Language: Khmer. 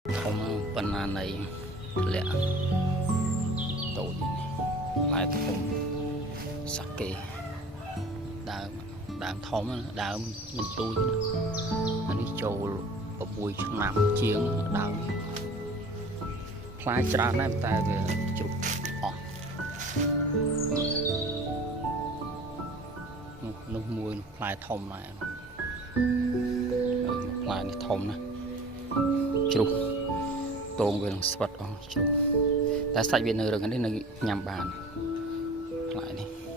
ធំប៉ុណ្ណានៃលាក់តូចនេះផ្លែធំសាកេដើមធំដើមមិនទូចអានេះចូល6ឆ្នាំជាងដើមផ្លែច្រើនដែរតែវាជ្រុះអស់នោះមួយផ្លែធំដែរផ្លែនេះធំណាស់ជ្រុះតងវានឹងស្វិតអស់ជ្រុះតែសាច់វានៅរឹងនេះនៅញ៉ាំបានផ្លែនេះ